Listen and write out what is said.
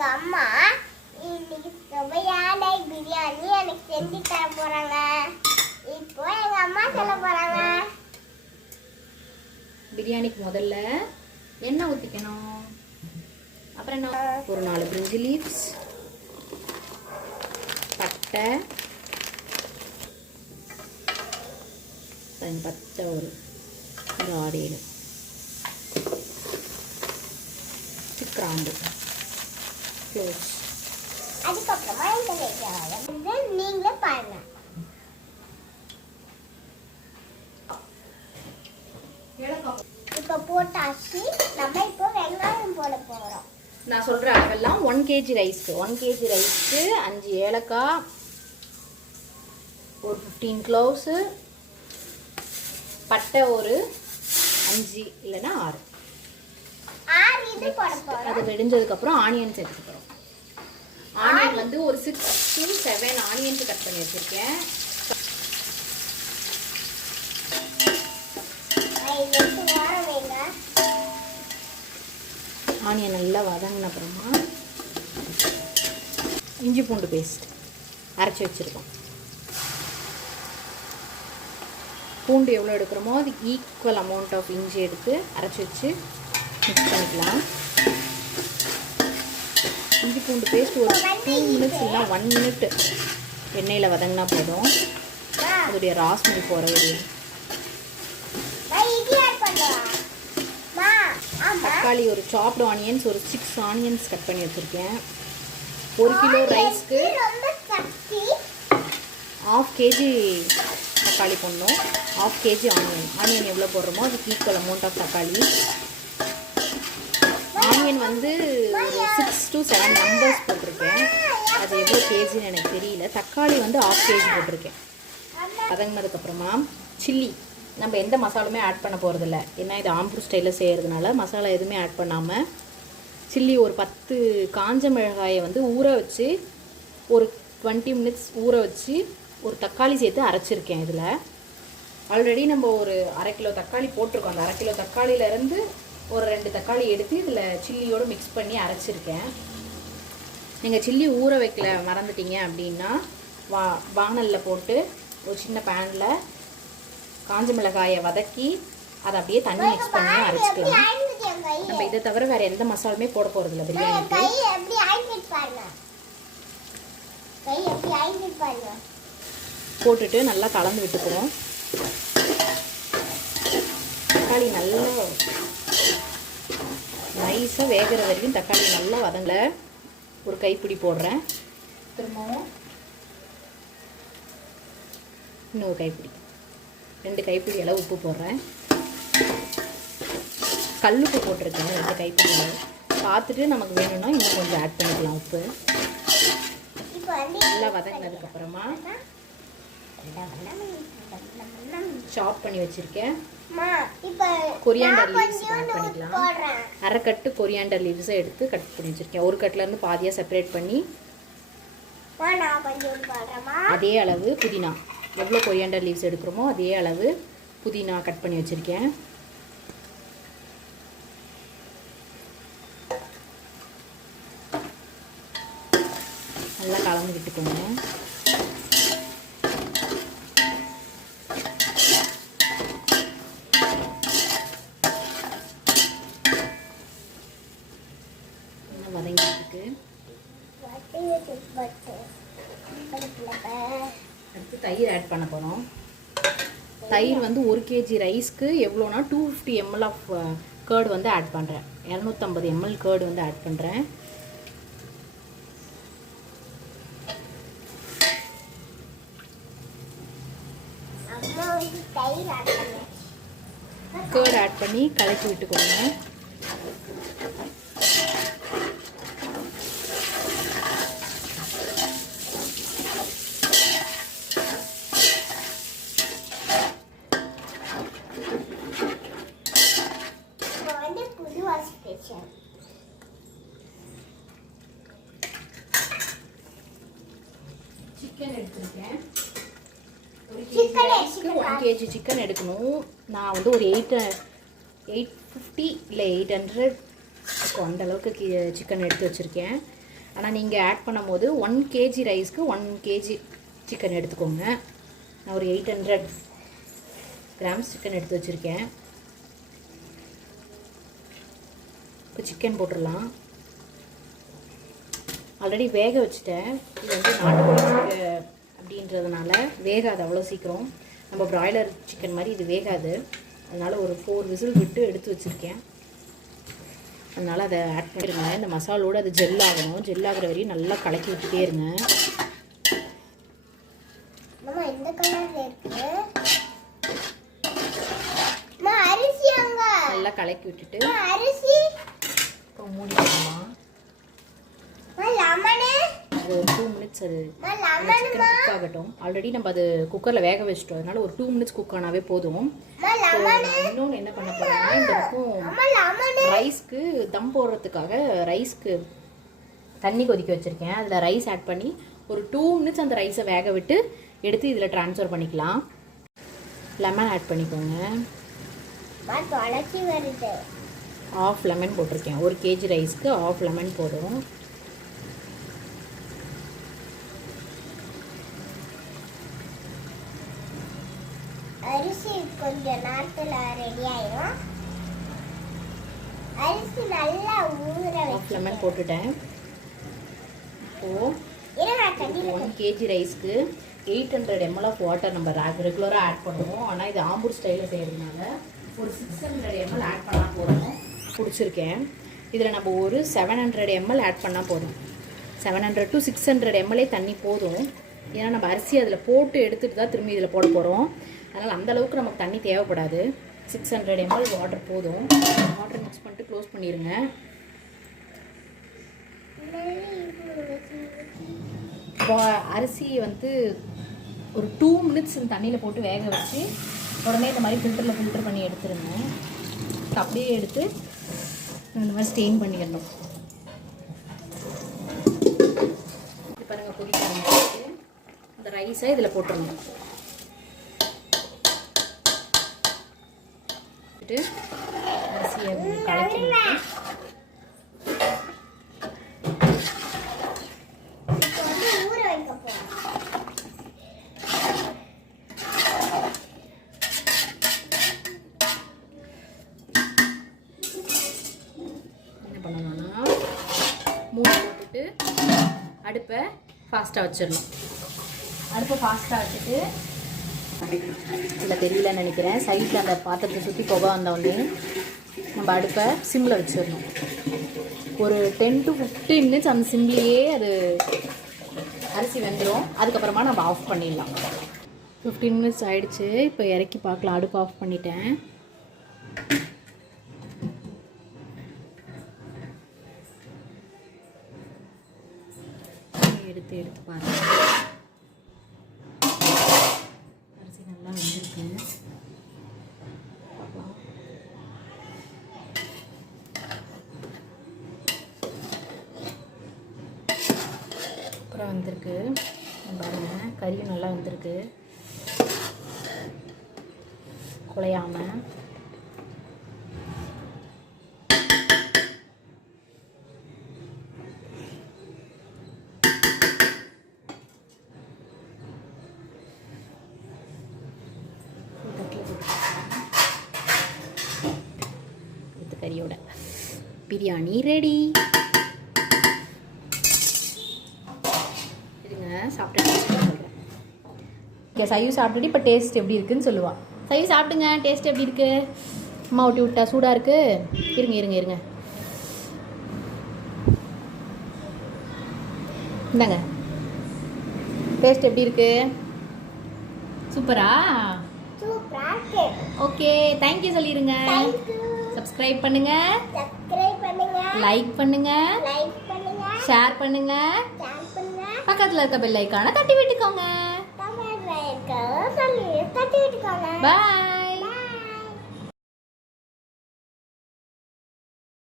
எங்க அம்மா இன்னைக்கு சுவையான பிரியாணி எனக்கு செஞ்சு தர போறாங்க. இப்போ எங்க அம்மா சொல்ல போறாங்க. பிரியாணிக்கு முதல்ல எண்ணெய் ஊற்றிக்கணும். அப்புறம் என்ன, ஒரு 4 பிரிஞ்சி லீவ்ஸ், பட்டை, பச்சை ஒரு 6 7 கிராம்பு, க்ளோஸ். அதுக்கப்புறமா இந்த வெங்காயம் நீங்களே பாருங்க. இப்போ போட்டாச்சு. நம்ம இப்போ வெங்காயம் போட போறோம். நான் சொல்ற அளவெல்லாம் 1 kg ரைஸ்க்கு 1 kg ரைஸ்க்கு 5 ஏலக்காய், ஒரு 15 க்ளோவ்ஸு, பட்டை ஒரு 5 இல்லைன்னா 6 இது போட போறோம். அது வெடிஞ்சதுக்கப்புறம் ஆனியன் சேர்த்துக்க போகிறோம். ஆனியன் வந்து ஒரு 6 to 7 ஆனியன்ஸ் கட் பண்ணி வச்சுருக்கேன். ஆனியன் நல்லா வதங்கின அப்புறமா இஞ்சி பூண்டு பேஸ்ட் அரைச்சி வச்சுருக்கோம். பூண்டு எவ்வளோ எடுக்கிறோமோ அதுக்கு ஈக்குவல் அமௌண்ட் ஆஃப் இஞ்சி எடுத்து அரைச்சி வச்சு மிக்ஸ் பண்ணிக்கலாம். இஞ்சி பூண்டு பேஸ்ட் ஒரு 2 மினிட்ஸ் இல்லை 1 மினிட் எண்ணெயில் வதங்கினா போதும். அதோடைய ராஸ்மெல் போகிற ஒரு. தக்காளி ஒரு சாப்டு ஆனியன்ஸ் ஒரு 6 ஆனியன்ஸ் கட் பண்ணி வச்சுருக்கேன். 1 கிலோ ரைஸ்க்கு 1/2 kg தக்காளி போடணும். 1/2 kg ஆனியன் எவ்வளோ போடுறோமோ அதுக்கு ஈக்குவல் அமௌண்ட் ஆஃப் தக்காளி. ஆனியன் வந்து ஒரு 6 to 7 நம்பர்ஸ் போட்டிருக்கேன். அது எவ்வளோ கேஜின்னு எனக்கு தெரியல. தக்காளி வந்து 1/2 kg போட்டிருக்கேன். வதங்கினதுக்கப்புறமா சில்லி நம்ம எந்த மசாலுமே ஆட் பண்ண போகிறதில்ல. ஏன்னா இது ஆம்பூர் ஸ்டைலில் செய்கிறதுனால மசாலா எதுவுமே ஆட் பண்ணாமல் சில்லி ஒரு 10 காஞ்ச மிளகாயை வந்து ஊற வச்சு ஒரு 20 மினிட்ஸ் ஊற வச்சு ஒரு தக்காளி சேர்த்து அரைச்சிருக்கேன். இதில் ஆல்ரெடி நம்ம ஒரு 1/2 கிலோ தக்காளி போட்டிருக்கோம். அந்த 1/2 கிலோ தக்காளியிலேருந்து ஒரு 2 தக்காளி எடுத்து இதில் சில்லியோடு மிக்ஸ் பண்ணி அரைச்சிருக்கேன். நீங்கள் சில்லி ஊற வைக்கல மறந்துட்டீங்க அப்படின்னா வானலில் போட்டு ஒரு சின்ன பேனில் காஞ்ச மிளகாயை வதக்கி அதை அப்படியே தண்ணி மிக்ஸ் பண்ணி அரைச்சிக்கலாம். நம்ம இதை தவிர வேறு எந்த மசாலுமே போட போகிறதில்ல பிரியாணிக்கு. போட்டுட்டு நல்லா கலந்து விட்டுக்கிறோம். தக்காளி நல்லா நைஸாக வேகிற வரைக்கும் தக்காளி நல்லா வதங்கல. ஒரு கைப்பிடி போடுறேன். திரும்பவும் இன்னொரு கைப்பிடி, 2 கைப்பிடி அளவு உப்பு போடுறேன். கல்லுப்பு போட்டிருக்கேன் 2 கைப்பிடி அளவு. பார்த்துட்டு நமக்கு வேணும்னா இன்னும் கொஞ்சம் ஆட் பண்ணிக்கலாம் உப்பு. நல்லா வதங்கினதுக்கப்புறமா சாப் பண்ணி வச்சுருக்கேன் கொரியாண்டர் லீவ்ஸ் ஆட் பண்ணிக்கலாம். 1/2 கட்டு கொரியாண்டர் லீவ்ஸை எடுத்து கட் பண்ணி வச்சுருக்கேன். ஒரு கட்டிலேருந்து பாதியாக செப்பரேட் பண்ணி அதே அளவு புதினா, எவ்வளோ கொரியாண்டர் லீவ்ஸ் எடுக்கிறோமோ அதே அளவு புதினா கட் பண்ணி வச்சுருக்கேன். நல்லா கலந்து விட்டுக்கோங்க. வதங்கிட்டு அடுத்து தயிர் ஆட் பண்ண போகிறோம். தயிர் வந்து 1 kg ரைஸ்க்கு எவ்வளோனா 250 ml ஆஃப் கேர்டு வந்து ஆட் பண்ணுறேன். 250 ml கேர்டு வந்து ஆட் பண்ணுறேன். கேர்டு ஆட் பண்ணி கலக்கி விட்டுக்கோங்க. சிக்கன் எடுத்துருக்கேன். 1 kg சிக்கன் எடுக்கணும். நான் வந்து ஒரு 850 இல்லை 800 அந்த அளவுக்கு சிக்கன் எடுத்து வச்சுருக்கேன். ஆனால் நீங்கள் ஆட் பண்ணும்போது 1 கேஜி ரைஸ்க்கு 1 கேஜி சிக்கன் எடுத்துக்கோங்க. நான் ஒரு 800 கிராம்ஸ் சிக்கன் எடுத்து வச்சுருக்கேன். இப்போ சிக்கன் போட்டுடலாம். ஆல்ரெடி வேக வச்சுட்டேன். இது வந்து நாட்டுக்கோழி சிக்கன் அப்படின்றதுனால வேகாது அவ்வளோ சீக்கிரம். நம்ம பிராய்லர் சிக்கன் மாதிரி இது வேகாது. அதனால் ஒரு 4 விசில் விட்டு எடுத்து வச்சுருக்கேன். அதனால் அதை ஆட் பண்ணிடுங்க. இந்த மசாலோடு அது ஜெல் ஆகணும். ஜெல் ஆகிற வரையும் நல்லா கலக்கி விட்டுட்டே இருங்க. நல்லா கலக்கி விட்டுட்டு இப்போ மூடி போடலாம். அது ஒரு 2 மினிட்ஸ் அது சிக்கன் குக் ஆகட்டும். ஆல்ரெடி நம்ம அது குக்கரில் வேக வச்சிட்டோம். அதனால ஒரு 2 மினிட்ஸ் குக் ஆனாவே போதும். இன்னொன்று என்ன பண்ண போகிறோம்னா, இந்த பக்கம் ரைஸ்க்கு தம் போடுறதுக்காக ரைஸ்க்கு தண்ணி கொதிக்க வச்சுருக்கேன். அதில் ரைஸ் ஆட் பண்ணி ஒரு 2 மினிட்ஸ் அந்த ரைஸை வேக விட்டு எடுத்து இதில் ட்ரான்ஸ்ஃபர் பண்ணிக்கலாம். லெமன் ஆட் பண்ணிக்கோங்க. ஆஃப் லெமன் போட்டிருக்கேன். 1 கேஜி ரைஸ்க்கு ஆஃப் லெமன் போதும். அரிசி கொஞ்ச நேரத்துல ரெடி ஆயிடும். அரிசி நல்லா ஊற ஆஃப் லெமன் போட்டுட்டேன். இப்போ 1 கேஜி ரைஸ்க்கு 800 ml ஆஃப் வாட்டர் நம்ம ரெகுலராக ஆட் பண்ணுவோம். ஆனால் இது ஆம்பூர் ஸ்டைலில் செய்கிறதுனால ஒரு 600 ml ஆட் பண்ணால் போதும். பிடிச்சிருக்கேன். இதில் நம்ம ஒரு 700 ml ஆட் பண்ணால் போதும். 700 to 600 ml தண்ணி போதும். ஏன்னா நம்ம அரிசி அதில் போட்டு எடுத்துகிட்டு தான் திரும்பி இதில் போட போகிறோம். அதனால் அந்தளவுக்கு நமக்கு தண்ணி தேவைப்படாது. 600 ml வாட்டர் போதும். வாட்டர் மிக்ஸ் பண்ணிட்டு க்ளோஸ் பண்ணிடுங்க. அரிசி வந்து ஒரு 2 மினிட்ஸ் இந்த தண்ணியில் போட்டு வேக வச்சு உடனே இந்த மாதிரி ஃபில்டர் பண்ணி எடுத்துருங்க. அப்படியே எடுத்து இந்த மாதிரி ஸ்டெயின் பண்ணிடணும். இது பாருங்கள், பொரிக்க ஆரம்பிச்சு இந்த ரைஸை இதில் போட்டுருணும். அரிசியை கலக்கி என்ன பண்ணணும்னா மூடி போட்டுட்டு அடுப்பை ஃபாஸ்ட்டாக வச்சிடணும். அடுப்பை ஃபாஸ்ட்டாக வச்சுட்டு இல்லை தெரியலன்னு நினைக்கிறேன், சைடில் அந்த பாத்திரத்தை சுற்றி புகை வந்தோடனே நம்ம அடுப்பை சிம்மில் வச்சிடணும். ஒரு 10 to 15 மினிட்ஸ் அந்த சிம்லேயே அது அரிசி வெந்துடும். அதுக்கப்புறமா நம்ம ஆஃப் பண்ணிடலாம். 15 மினிட்ஸ் ஆகிடுச்சு. இப்போ இறக்கி பார்க்கலாம். அடுப்பு ஆஃப் பண்ணிட்டேன். எடுத்து பாருங்கள். அரிசி நல்லா வெந்திருக்கு. அப்புறம் வந்திருக்கு பாருங்கள், கறியும் நல்லா வந்திருக்கு குழையாமல். கறியோட பிரியாணி ரெடி. இருங்க சாப்பிட்டு சொல்கிறேன். ஓகே, சையு சாப்பிட்டுட்டு இப்போ டேஸ்ட் எப்படி இருக்குன்னு சொல்லுவா. சையு சாப்பிடுங்க, டேஸ்ட் எப்படி இருக்கு? அம்மா ஊட்டி விட்டா சூடாக இருக்கு. இருங்க இந்தாங்க, டேஸ்ட் எப்படி இருக்கு? சூப்பரா? ஓகே, தேங்க்யூ சொல்லிடுங்க. சப்ஸ்கிரைப் பண்ணுங்க, லைக் பண்ணுங்க, ஷேர் பண்ணுங்க, பக்கத்துல இருக்க பெல் ஐகானை தட்டி விட்டுக்கோங்க. பாய்.